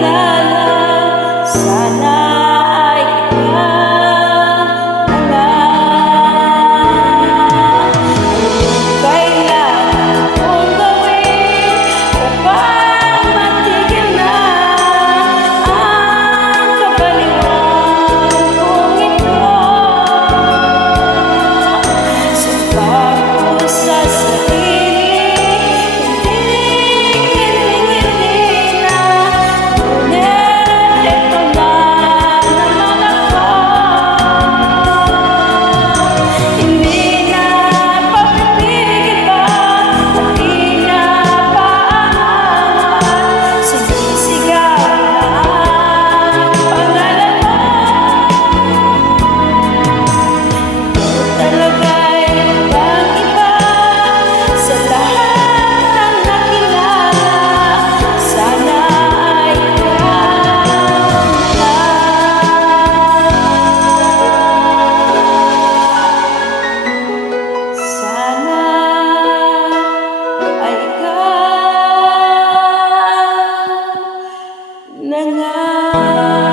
nakilala, sana ay ikaw lang. Kailangan kong gawin upang matigil na ang kabaliwan kong ito. Sumpa ko sa sarili, hindi na, ngunit ito na naman ako. Hindi na papipigil pa, hindi na paaangat, sinisigaw na ang pangalan mo. Ikaw talaga'y ibang-iba sa lahat ng nakilala, sana ay ikaw lang. Sana ay ikaw na nga.